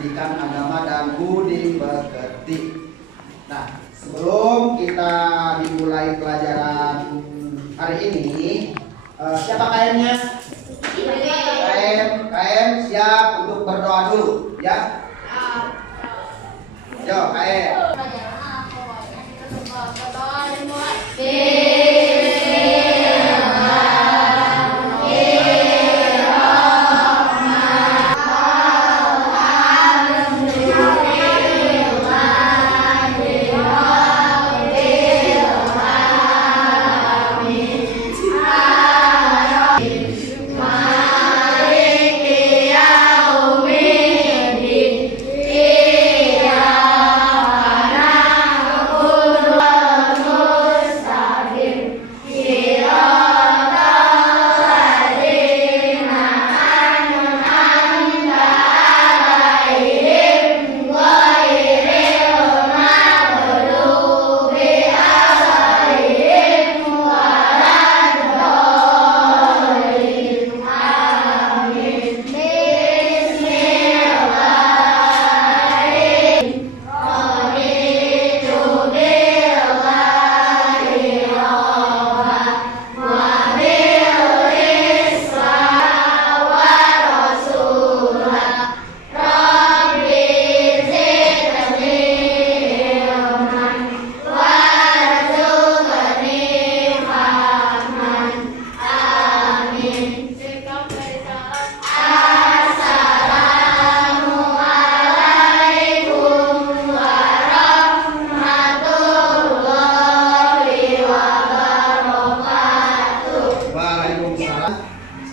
pendidikan agama dan budi pekerti. Nah, sebelum kita dimulai pelajaran hari ini, siapa KM-nya? KM siap untuk berdoa dulu, ya? Yo, KM.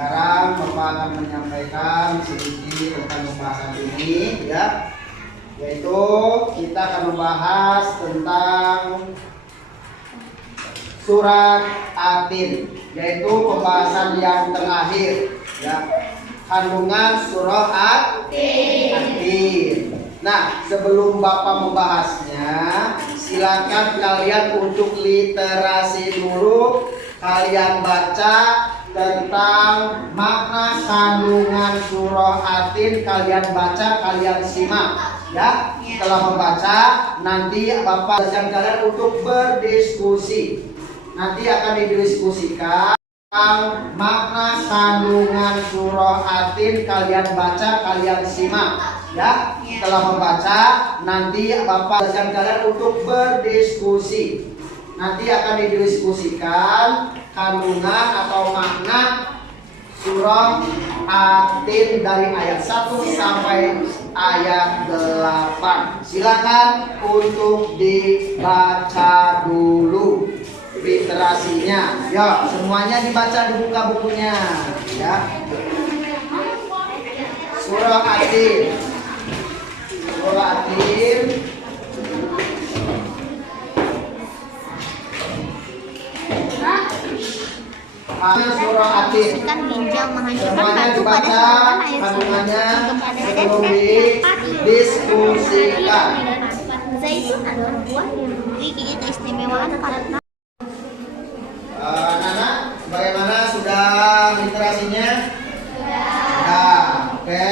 Sekarang Bapak akan menyampaikan sedikit tentang pembahasan ini, ya, yaitu kita akan membahas tentang surat Atin, yaitu pembahasan yang terakhir, ya, kandungan surah Atin. Nah, sebelum Bapak membahasnya, silakan kalian untuk literasi dulu. Kalian baca tentang makna kandungan surah Atin, kalian baca, kalian simak, ya. Setelah membaca, nanti Bapak ajak kalian untuk berdiskusi. Nanti akan didiskusikan makna kandungan surah Atin, kalian baca, kalian simak, ya. Setelah membaca, nanti Bapak ajak kalian untuk berdiskusi. Nanti akan didiskusikan kandungan atau makna surah Atin dari ayat 1 sampai ayat 8. Silakan untuk dibaca dulu literasinya. Ya, semuanya dibaca di buka bukunya, ya. Surah Atin. Surah Atin. Surah Atin. Semuanya dibaca kandungannya sebelum didiskusikan. Zaitun adalah buah yang memiliki keistimewaan karena Nana, bagaimana, sudah literasinya? Sudah. Oke.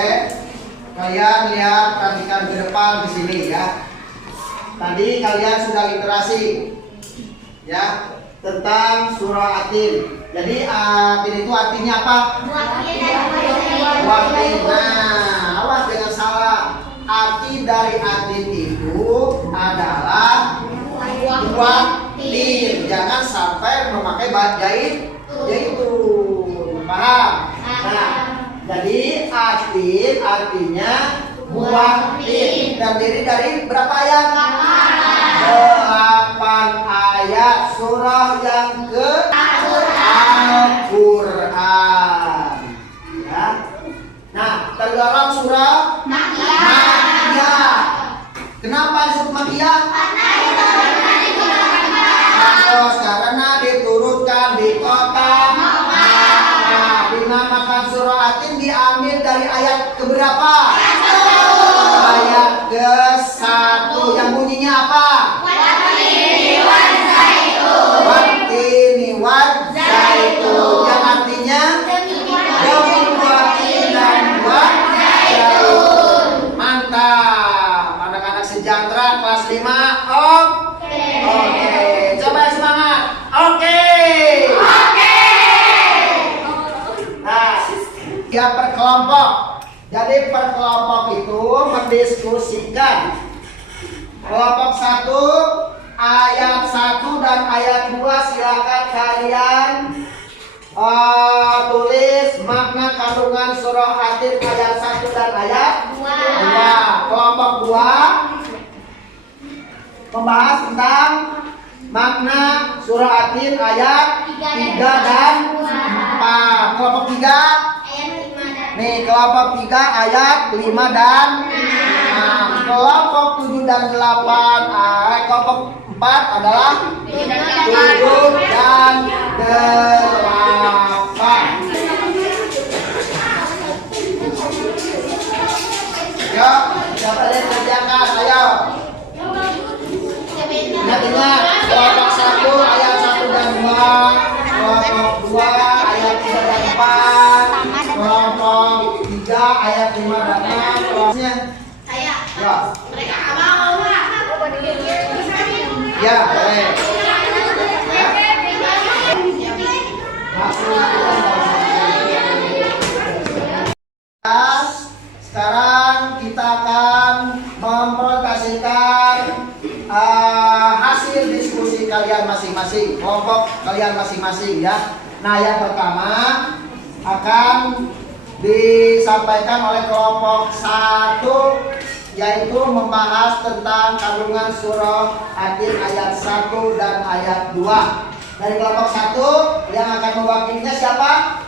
Kalian lihat, perhatikan ke depan di sini, ya. Tadi kalian sudah literasi, ya, tentang surah Atin. Jadi Atin itu artinya apa? Buah tin. Nah, awas jangan salah. Arti dari Atin itu adalah buah tin. Jangan sampai memakai zaitun. Paham? Nah, jadi Atin artinya buah tin. Terdiri dari berapa ayat? 8 ayat surah yang ke Al-Quran, ya. Nah, tergolong surah Makkiyah. Kenapa disebut Makkiyah? Karena diturunkan di kota Makkah. Dinamakan surah Atin diambil dari ayat keberapa? Ayat ke-1 yang bunyinya apa? Wattini wad zaitun, yang artinya demi buah tin dan buah zaitun. Mantap. kelompok. Jadi per kelompok itu mendiskusikan. Kelompok 1 ayat 1 dan ayat 2 silakan kalian tulis makna kandungan surah At-Tin ayat 1 dan ayat 2. Kelompok 2 membahas tentang makna surah At-Tin ayat 3 dan 4. Kelompok 3 nih, kelompok 3 ayat 5 dan 6. Kelompok 7 dan 8, kelompok 4 adalah 7 dan 8. Yuk, siapa yang kerjakan? Ayo. Ingat-ingat, kelompok 1 ayat 1 dan 2, kelompok 2 ayat 3 dan 4, kelompok 3 ayat 5 dan 6. Kelompoknya ya. Mereka mau Ya, boleh. Sekarang kita akan mempresentasikan hasil diskusi kalian masing-masing, kelompok kalian masing-masing ya. Nah, yang pertama akan disampaikan oleh kelompok 1, yaitu membahas tentang kandungan surah At-Tin ayat 1 dan ayat 2. Dari kelompok 1 yang akan mewakilinya siapa?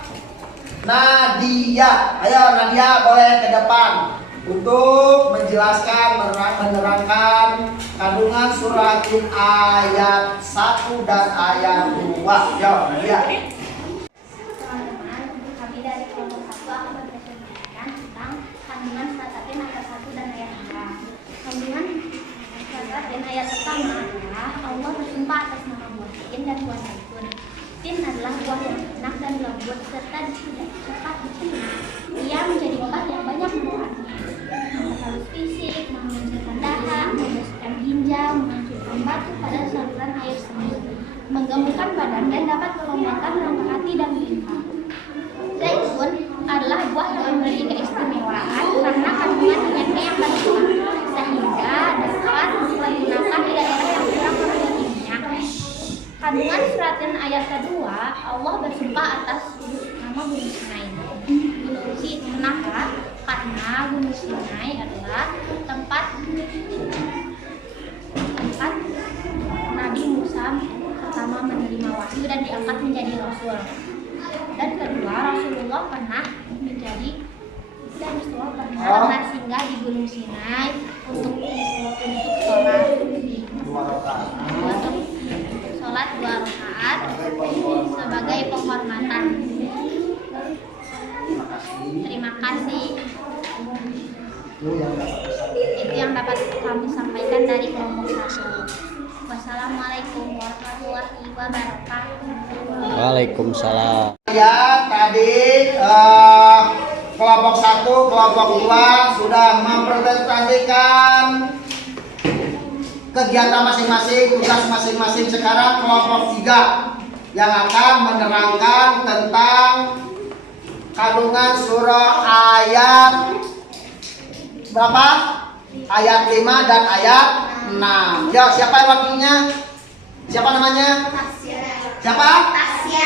Nadia. Ayo Nadia, boleh ke depan untuk menjelaskan, menerangkan kandungan surah At-Tin ayat 1 dan ayat 2. Yo, Nadia. Kami dari kelompok 1 akan mempresentasikan tentang kandungan surat At-Tin ayat 1 dan ayat 2. Kandungan surat At-Tin ayat pertama adalah Allah bersumpah atas nama buah tin dan buah zaitun. Tin adalah buah yang enak dan lembut serta cepat dicerna. Ia menjadi obat yang banyak manfaatnya. Halus fisik, menghancurkan dahak, membersihkan ginjal, menghancurkan batu pada saluran air seni, menggemukkan badan dan dapat melembabkan rongga hati dan limpa. Zaitun adalah buah yang memiliki keistimewaan karena kandungan minyaknya yang banyak, sehingga dapat digunakan di daerah yang kurang memiliki minyak. Kandungan surat At-Tin ayat kedua, Allah bersumpah atas nama Gunung Sinai. Gunung Sinai kenapa? Karena Gunung Sinai adalah tempat Nabi Musa pertama menerima wahyu dan diangkat menjadi rasul. Dan kedua, Rasulullah pernah singgah di Gunung Sinai untuk sholat 2 rakaat sebagai penghormatan. Terima kasih. Itu yang dapat kami sampaikan dari kelompok 1. Wassalamualaikum warahmatullahi wabarakatuh. Waalaikumsalam. Ya, tadi kelompok 1, kelompok 2 sudah mempresentasikan kegiatan masing-masing, tugas masing-masing. Sekarang kelompok 3 yang akan menerangkan tentang kandungan surah ayat berapa? Ayat 5 dan ayat 6. Ya, siapa yang wakilnya? Siapa namanya? Siapa?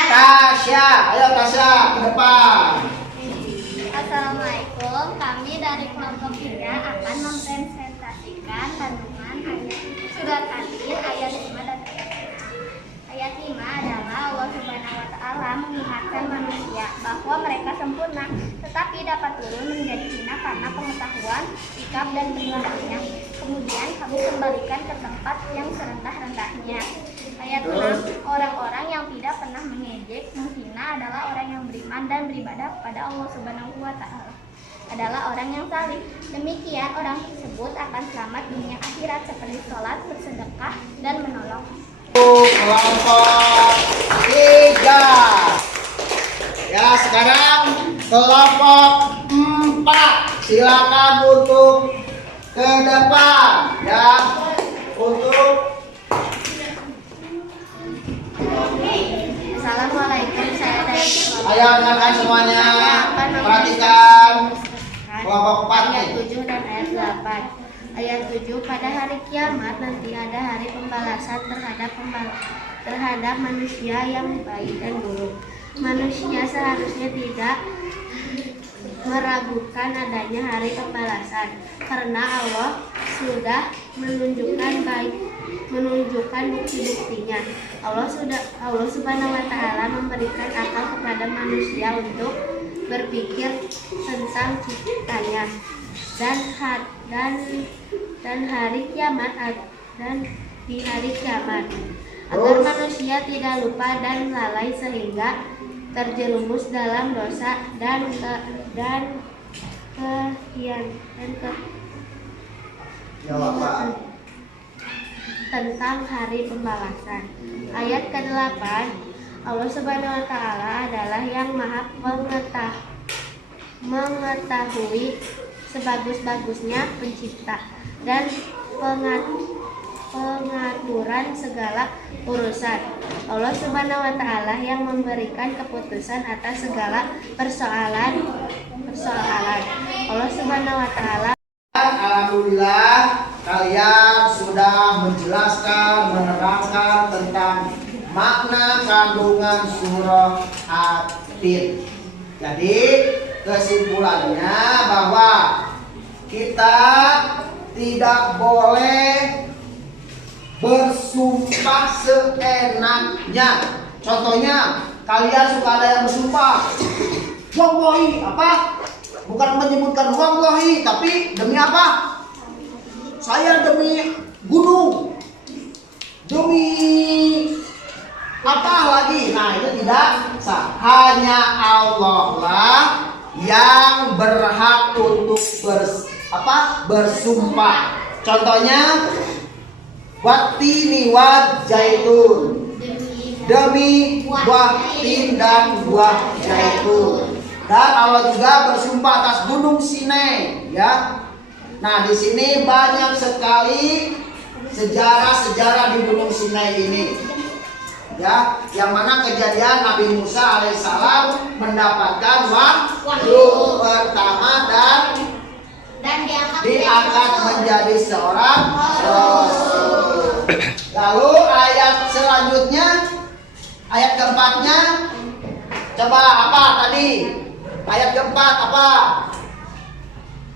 Tasya. Ayo Tasya ke depan. Assalamualaikum. Kami dari kelompok 3 akan mempresentasikan kandungan ayat surat At-Tin ayat 5 dan ayat 6. Ayat 5 adalah Allah Subhanahu wa taala mengingatkan manusia bahwa mereka sempurna tetapi dapat turun menjadi hina karena pengetahuan, sikap dan peribadahnya. Kemudian kami kembalikan ke tempat yang serendah-rendahnya. Ayat 6, orang-orang yang tidak pernah mengejek, menghina adalah orang yang beriman dan beribadah kepada Allah Subhanahu wa taala. Adalah orang yang saleh. Demikian orang tersebut akan selamat dunia akhirat seperti sholat, bersedekah dan menolong. Kelompok 3. Ya, sekarang kelompok 4. Silakan untuk ke depan ya. Untuk Assalamualaikum, saya dari kelompok Ayo dengarkan semuanya. Perhatikan kelompok 4 ayat nih. 7 dan ayat 8. Ayat 7, pada hari kiamat nanti ada hari pembalasan terhadap manusia yang baik dan buruk. Manusia seharusnya tidak meragukan adanya hari pembalasan karena Allah sudah menunjukkan bukti-buktinya. Allah Subhanahu wa taala memberikan akal kepada manusia untuk berpikir tentang ciptanya dan hari kiamat dan di hari kiamat agar manusia tidak lupa dan lalai sehingga terjerumus dalam dosa dan tentang hari pembalasan. Ayat ke-8, Allah Subhanahu wa taala adalah yang Maha mengetahui sebagus-bagusnya pencipta dan pengaturan segala urusan. Allah Subhanahu wa taala yang memberikan keputusan atas segala persoalan. Allah Subhanahu wa taala. Alhamdulillah kalian sudah menjelaskan, menerangkan tentang makna kandungan surah At-Tin. Jadi kesimpulannya bahwa kita tidak boleh bersumpah seenaknya. Contohnya, kalian suka ada yang bersumpah, wallahi apa? Bukan menyebutkan wallahi, tapi demi apa? Saya demi gunung, demi apa lagi? Nah, itu tidak sah. Hanya Allah lah yang berhak untuk bersumpah. Contohnya, wattini wad zaitun, demi buah tin dan buah zaitun. Dan Allah juga bersumpah atas gunung Sinai, ya. Nah, di sini banyak sekali sejarah-sejarah di gunung Sinai ini, ya, yang mana kejadian Nabi Musa alaihissalam mendapatkan wahyu pertama dan diangkat menjadi seorang rasul. Lalu ayat selanjutnya, ayat keempatnya, coba apa tadi? Ayat keempat apa?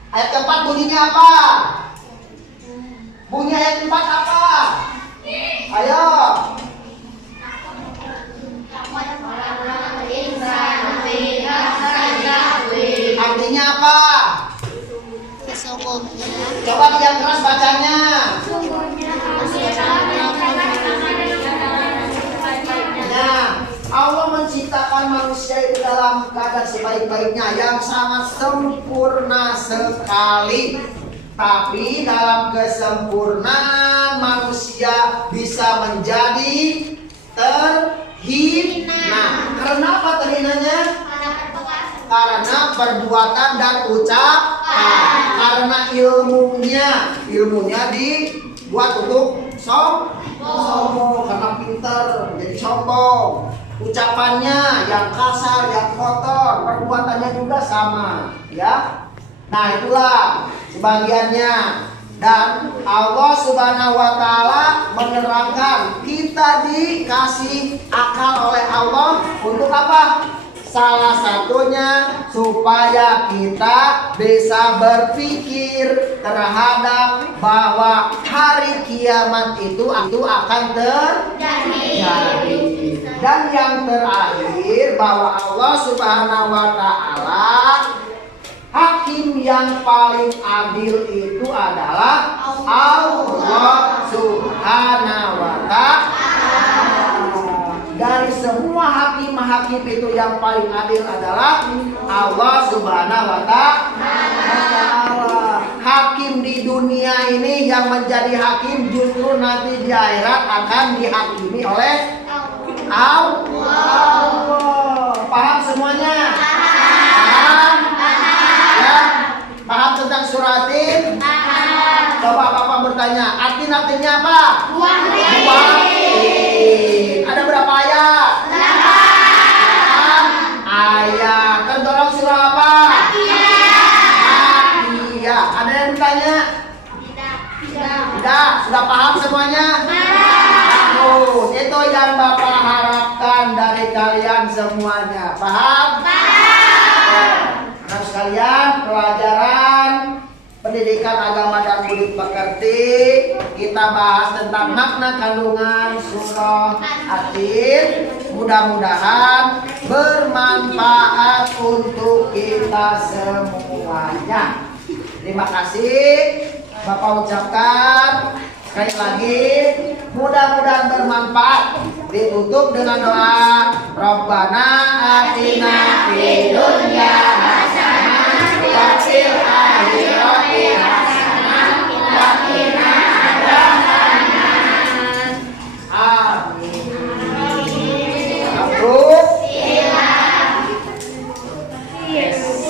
Ayat keempat bunyinya apa? Bunyi ayat keempat apa? Ayo. Artinya apa? Coba yang keras bacanya. Nah, Allah menciptakan manusia itu dalam keadaan sebaik-baiknya, yang sangat sempurna sekali. Tapi dalam kesempurnaan manusia bisa menjadi terhina. Karena apa terhinanya? Karena perbuatan dan ucapan. Karena ilmunya dibuat untuk sombong, karena pintar menjadi sombong. Ucapannya yang kasar, yang kotor, perbuatannya juga sama, ya. Nah, itulah sebagiannya. Dan Allah Subhanahu wa taala menerangkan kita dikasih akal oleh Allah untuk apa? Salah satunya supaya kita bisa berpikir terhadap bahwa hari kiamat itu akan terjadi. Dan yang terakhir, bahwa Allah Subhanahu wa taala hakim yang paling adil itu adalah Allah Subhanahu wa taala. Dari semua hakim itu yang paling adil adalah Allah Subhanahu wa taala. Hakim di dunia ini yang menjadi hakim justru nanti di akhirat akan dihakimi oleh Allah. Paham semuanya? Paham? Ya? Paham tentang suratin? Coba Bapak bertanya, artinya apa? Buah. Ada berapa ayat? 8. dari kalian semuanya. Paham? Anak sekalian, pelajaran pendidikan agama dan budi pekerti, kita bahas tentang makna kandungan surah At-Tin. Mudah-mudahan bermanfaat untuk kita semuanya. Terima kasih Bapak ucapkan sekali lagi, mudah-mudahan bermanfaat. Ditutup dengan doa, Rabbana atina fid dunya hasanah wa fil akhirati